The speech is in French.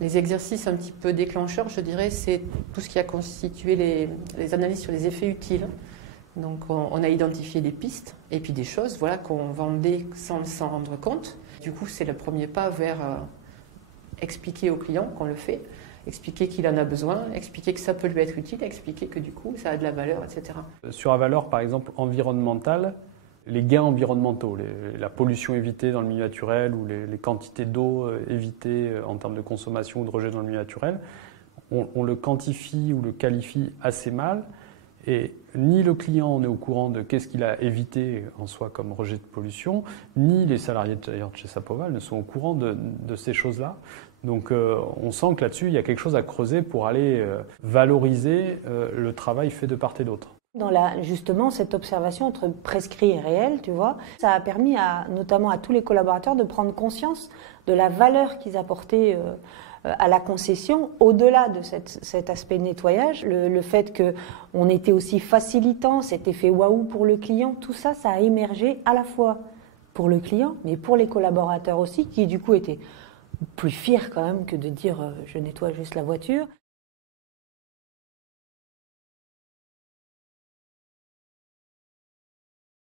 Les exercices un petit peu déclencheurs, je dirais, c'est tout ce qui a constitué les analyses sur les effets utiles. Donc on a identifié des pistes et puis des choses voilà, qu'on vendait sans s'en rendre compte. Du coup, c'est le premier pas vers expliquer au client qu'on le fait, expliquer qu'il en a besoin, expliquer que ça peut lui être utile, expliquer que du coup, ça a de la valeur, etc. Sur la valeur, par exemple, environnementale, les gains environnementaux, la pollution évitée dans le milieu naturel ou les quantités d'eau évitées en termes de consommation ou de rejet dans le milieu naturel, on le quantifie ou le qualifie assez mal et ni le client n'est au courant de qu'est-ce qu'il a évité en soi comme rejet de pollution, ni les salariés d'ailleurs de chez Sapoval ne sont au courant de ces choses-là. Donc on sent que là-dessus, il y a quelque chose à creuser pour aller valoriser le travail fait de part et d'autre. Justement, cette observation entre prescrit et réel, tu vois, ça a permis notamment à tous les collaborateurs de prendre conscience de la valeur qu'ils apportaient à la concession, au-delà de cet aspect nettoyage, le fait qu'on était aussi facilitant, cet effet waouh pour le client, tout ça, ça a émergé à la fois pour le client, mais pour les collaborateurs aussi, qui du coup étaient plus fiers quand même que de dire je nettoie juste la voiture.